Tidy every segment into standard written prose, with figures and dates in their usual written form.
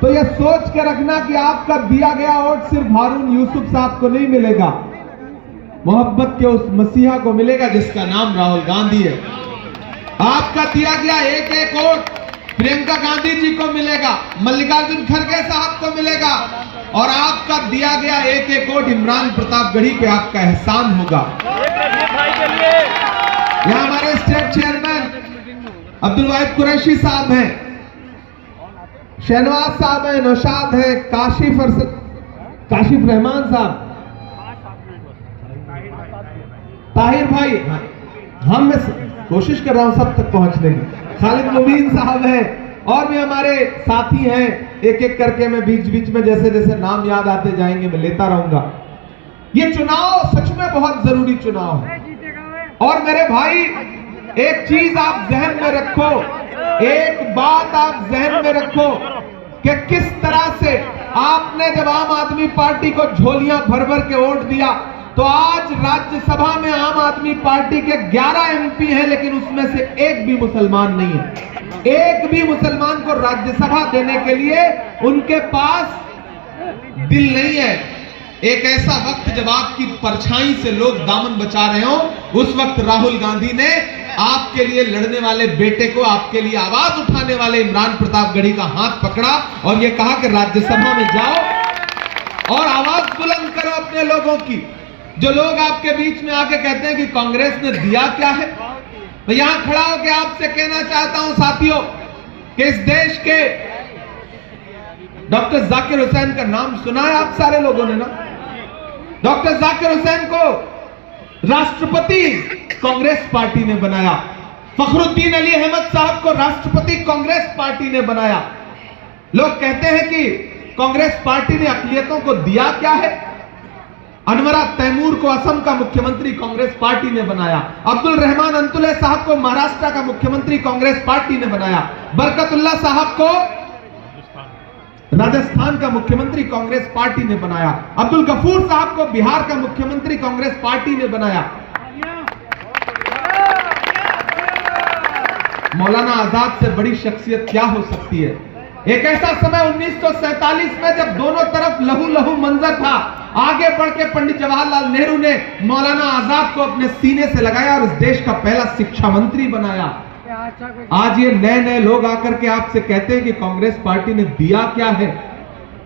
तो यह सोच के रखना कि आपका दिया गया वोट सिर्फ हारून यूसुफ साहब को नहीं मिलेगा, मोहब्बत के उस मसीहा को मिलेगा जिसका नाम राहुल गांधी है। आपका दिया गया एक एक वोट प्रियंका गांधी जी को मिलेगा, मल्लिकार्जुन खड़गे साहब को मिलेगा, और आपका दिया गया एक एक वोट इमरान प्रतापगढ़ी पे आपका एहसान होगा। यहां हमारे स्टेट चेयरमैन अब्दुल वाहिद कुरैशी साहब हैं, शहनवाज साहब हैं, नौशाद है, काशिफ रहमान साहब, ताहिर भाई, हम कोशिश कर रहा हूं सब तक पहुंचने की, खालिद मुबीन साहब हैं, और भी हमारे साथी हैं। एक एक करके मैं बीच बीच में जैसे जैसे नाम याद आते जाएंगे मैं लेता रहूंगा। ये चुनाव सच में बहुत जरूरी चुनाव है। और मेरे भाई एक चीज आप जहन में रखो, एक बात आप जहन में रखो कि किस तरह से आपने जब आम आदमी पार्टी को झोलियां भर भर के वोट दिया, तो आज राज्यसभा में आम आदमी पार्टी के 11 एमपी हैं, लेकिन उसमें से एक भी मुसलमान नहीं है। एक भी मुसलमान को राज्यसभा देने के लिए उनके पास दिल नहीं है। एक ऐसा वक्त जब आपकी परछाई से लोग दामन बचा रहे हो, उस वक्त राहुल गांधी ने आपके लिए लड़ने वाले बेटे को, आपके लिए आवाज उठाने वाले इमरान प्रतापगढ़ी का हाथ पकड़ा और यह कहा कि राज्यसभा में जाओ और आवाज बुलंद करो अपने लोगों की। जो लोग आपके बीच में आके कहते हैं कि कांग्रेस ने दिया क्या है, तो यहां खड़ा होकर आपसे कहना चाहता हूं साथियों कि इस देश के डॉक्टर जाकिर हुसैन का नाम सुना है आप सारे लोगों ने ना। डॉक्टर जाकिर हुसैन को राष्ट्रपति कांग्रेस पार्टी ने बनाया, फखरुद्दीन अली अहमद साहब को राष्ट्रपति कांग्रेस पार्टी ने बनाया। लोग कहते हैं कि कांग्रेस पार्टी ने अकलियतों को दिया क्या है। अनवरा तैमूर को असम का मुख्यमंत्री कांग्रेस पार्टी ने बनाया, अब्दुल रहमान अंतुले साहब को महाराष्ट्र का मुख्यमंत्री कांग्रेस पार्टी ने बनाया, बरकतुल्ला साहब को राजस्थान का मुख्यमंत्री कांग्रेस पार्टी ने बनाया, अब्दुल गफूर साहब को बिहार का मुख्यमंत्री कांग्रेस पार्टी ने बनाया। मौलाना आजाद से बड़ी शख्सियत क्या हो सकती है। एक ऐसा समय 1947 में जब दोनों तरफ लहू लहू मंजर था, आगे बढ़ के पंडित जवाहरलाल नेहरू ने मौलाना आजाद को अपने सीने से लगाया और इस देश का पहला शिक्षा मंत्री बनाया। आज ये नए नए लोग आकर के आपसे कहते हैं कि कांग्रेस पार्टी ने दिया क्या है।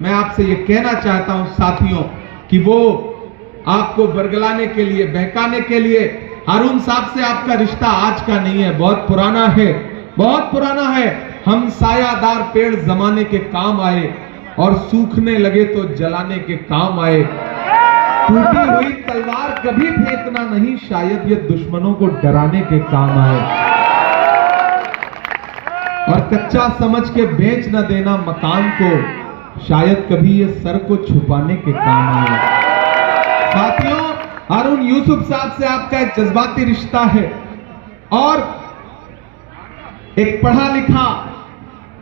मैं आपसे ये कहना चाहता हूं साथियों कि वो आपको बरगलाने के लिए, बहकाने के लिए, हारून साहब से आपका रिश्ता आज का नहीं है, बहुत पुराना है, बहुत पुराना है। हम सायादार पेड़ जमाने के काम आए और सूखने लगे तो जलाने के काम आए। टूटी हुई तलवार कभी फेंकना नहीं, शायद ये दुश्मनों को डराने के काम आए। और कच्चा समझ के बेच न देना मकान को, शायद कभी ये सर को छुपाने के काम आए। साथियों, हारून यूसुफ साहब से आपका एक जज्बाती रिश्ता है और एक पढ़ा लिखा,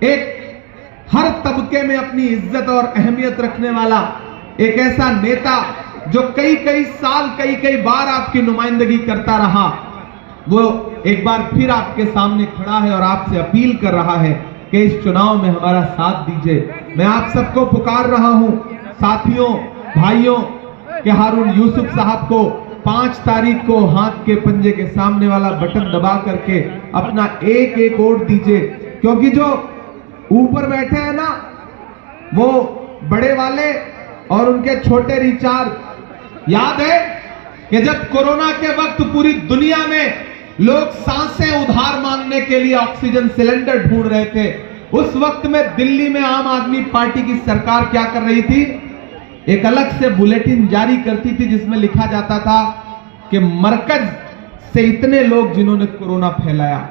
एक हर तबके में अपनी इज्जत और अहमियत रखने वाला एक ऐसा नेता जो कई कई साल, कई कई बार आपकी नुमाइंदगी करता रहा, वो एक बार फिर आपके सामने खड़ा है और आपसे अपील कर रहा है कि इस चुनाव में हमारा साथ दीजिए। मैं आप सबको पुकार रहा हूं साथियों, भाइयों, कि हारून यूसुफ साहब को 5 तारीख को हाथ के पंजे के सामने वाला बटन दबा करके अपना एक एक वोट दीजिए। क्योंकि जो ऊपर बैठे हैं ना, वो बड़े वाले और उनके छोटे रिचार्ज। याद है कि जब कोरोना के वक्त पूरी दुनिया में लोग सांसें उधार मांगने के लिए ऑक्सीजन सिलेंडर ढूंढ रहे थे, उस वक्त में दिल्ली में आम आदमी पार्टी की सरकार क्या कर रही थी, एक अलग से बुलेटिन जारी करती थी जिसमें लिखा जाता था कि मरकज से इतने लोग जिन्होंने कोरोना फैलाया,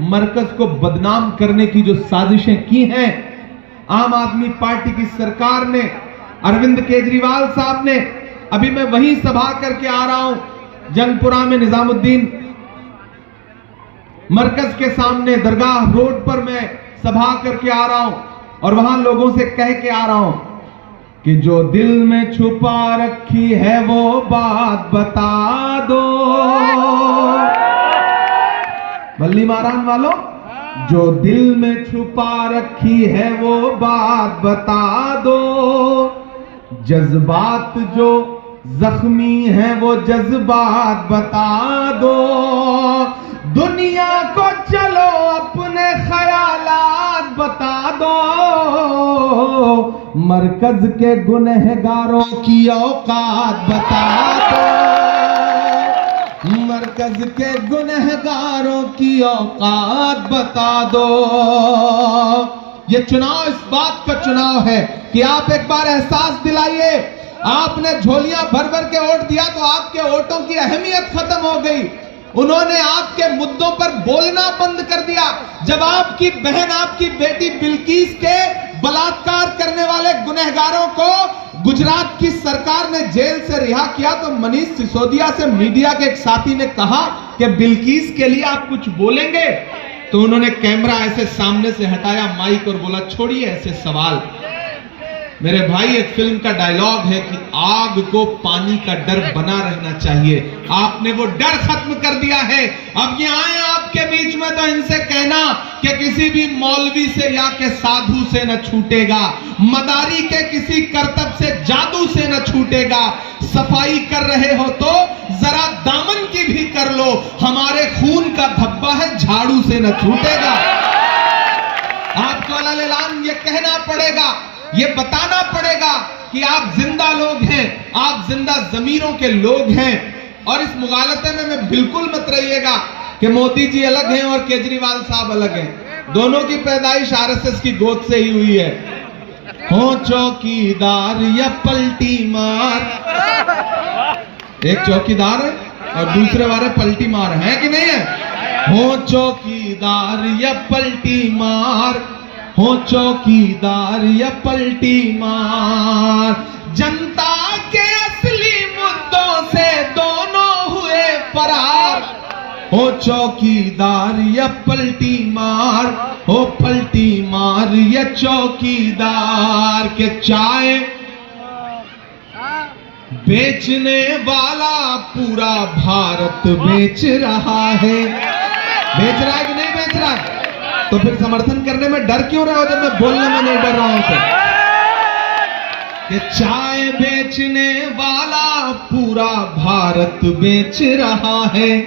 मरकज को बदनाम करने की जो साजिशें की हैं आम आदमी पार्टी की सरकार ने, अरविंद केजरीवाल साहब ने। अभी मैं वहीं सभा करके आ रहा हूं जंगपुरा में, निजामुद्दीन मरकज के सामने दरगाह रोड पर मैं सभा करके आ रहा हूं और वहां लोगों से कह के आ रहा हूं कि जो दिल में छुपा रखी है वो बात बता दो। बल्ली मारान वालों, जो दिल में छुपा रखी है वो बात बता दो, जज्बात जो जख्मी है वो जज्बात बता दो, दुनिया को चलो अपने ख्यालात बता दो, मरकज के गुनहगारों की औकात बता दो, मरकज के गुनहगारों की औकात बता दो। ये चुनाव इस बात का चुनाव है कि आप एक बार एहसास दिलाइए, आपने झोलियां भर भर के वोट दिया तो आपके वोटों की अहमियत खत्म हो गई। उन्होंने आपके मुद्दों पर बोलना बंद कर दिया। जब आपकी बहन, आपकी बेटी बिल्किस के बलात्कार करने वाले गुनहगारों को गुजरात की सरकार ने जेल से रिहा किया तो मनीष सिसोदिया से मीडिया के एक साथी ने कहा कि बिल्किस के लिए आप कुछ बोलेंगे, तो उन्होंने कैमरा ऐसे सामने से हटाया माइक और बोला छोड़िए ऐसे सवाल। मेरे भाई, एक फिल्म का डायलॉग है कि आग को पानी का डर बना रहना चाहिए। आपने वो डर खत्म कर दिया है। अब ये आए आपके बीच में तो इनसे कहना कि किसी भी मौलवी से या के साधु से न छूटेगा, मदारी के किसी करतब से जादू से न छूटेगा। सफाई कर रहे हो तो जरा दामन की भी कर लो, हमारे खून का धब्बा है झाड़ू से न छूटेगा। आपको अलग-अलग ये कहना पड़ेगा, ये बताना पड़ेगा कि आप जिंदा लोग हैं, आप जिंदा जमीरों के लोग हैं। और इस मुगालते में मैं बिल्कुल मत रहिएगा कि मोदी जी अलग हैं और केजरीवाल साहब अलग हैं। दोनों की पैदाइश आरएसएस की गोद से ही हुई है। हो चौकीदार या पलटी मार, एक चौकीदार है और दूसरे वाले पलटी मार, है कि नहीं है? हो चौकीदार या पलटी मार, हो चौकीदार या पलटी मार, जनता के असली मुद्दों से दोनों हुए फरार। हो चौकीदार या पलटी मार, हो पलटी मार या चौकीदार। के चाय बेचने वाला पूरा भारत बेच रहा है। बेच रहा है कि नहीं बेच रहा है? तो फिर समर्थन करने में डर क्यों रहे हो जब मैं बोलने में नहीं डर रहा हूं? तो कि चाय बेचने वाला पूरा भारत बेच रहा है,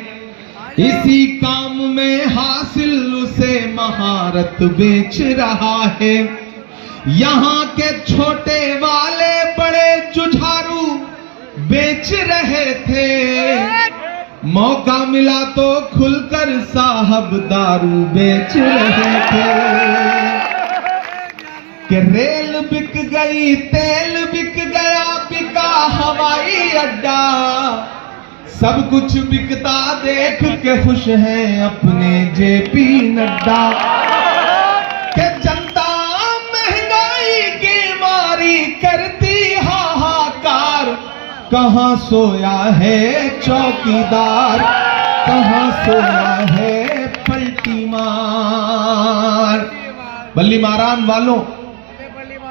इसी काम में हासिल उसे महारत बेच रहा है। यहाँ के छोटे वाले बड़े जुझारू बेच रहे थे, मौका मिला तो खुलकर साहब दारू बेच रहे थे। कि रेल बिक गई, तेल बिक गया, बिका हवाई अड्डा, सब कुछ बिकता देख के खुश हैं अपने जेपी नड्डा। कि जनता महंगाई की मारी करती हाहाकार, कहां सोया है चौकीदार, कहां सोया है पलटी मार। बल्ली मारान वालों,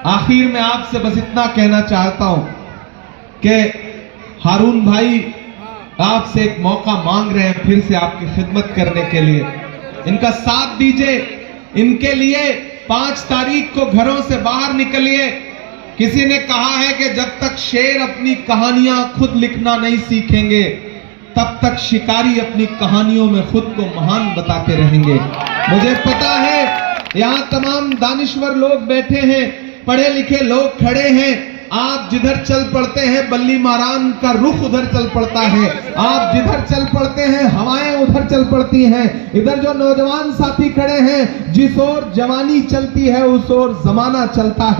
आखिर में आपसे बस इतना कहना चाहता हूं कि हारून भाई आपसे एक मौका मांग रहे हैं फिर से आपकी खिदमत करने के लिए। इनका साथ दीजिए। इनके लिए 5 तारीख को घरों से बाहर निकलिए। किसी ने कहा है कि जब तक शेर अपनी कहानियां खुद लिखना नहीं सीखेंगे तब तक शिकारी अपनी कहानियों में खुद को महान बताते रहेंगे। मुझे पता है यहाँ तमाम दानिश्वर लोग बैठे हैं, पढ़े लिखे लोग खड़े हैं। आप जिधर चल पड़ते हैं बल्ली मारान का रुख उधर चल पड़ता है, आप जिधर चल पड़ते हैं हवाएं उधर चल पड़ती हैं। इधर जो नौजवान साथी खड़े हैं, जिस ओर जवानी चलती है उस ओर जमाना चलता है।